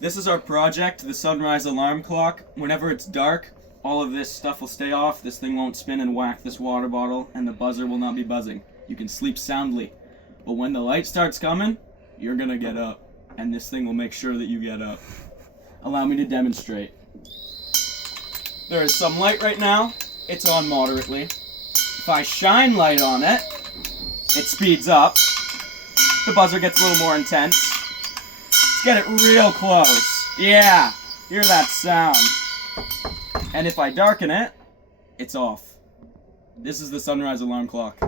This is our project, the sunrise alarm clock. Whenever it's dark, all of this stuff will stay off, this thing won't spin and whack this water bottle, and the buzzer will not be buzzing. You can sleep soundly. But when the light starts coming, you're gonna get up, and this thing will make sure that you get up. Allow me to demonstrate. There is some light right now. It's on moderately. If I shine light on it, it speeds up. The buzzer gets a little more intense. Let's get it real close. Yeah, hear that sound. And if I darken it, it's off. This is the sunrise alarm clock.